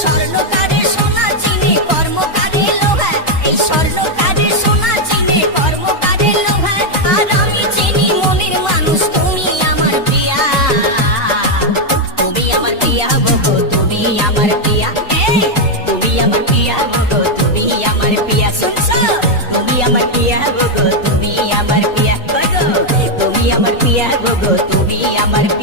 স্বর্ণকারে সোনা চিনে কর্মকারে লোহা, এই স্বর্ণকারে সোনা চিনে কর্মকারে লোহা। আর আমি চিনি মনের মানুষ, তুমি আমার প্রিয়া, তুমি আমার প্রিয়া গো, তুমি আমার প্রিয়া, তুমি আমার প্রিয়া গো, তুমি আমার প্রিয়া। শুনছো? তুমি আমার প্রিয়া গো, তুমি আমার প্রিয়া গো, তুমি আমার প্রিয়া গো, তুমি আমার প্রিয়া।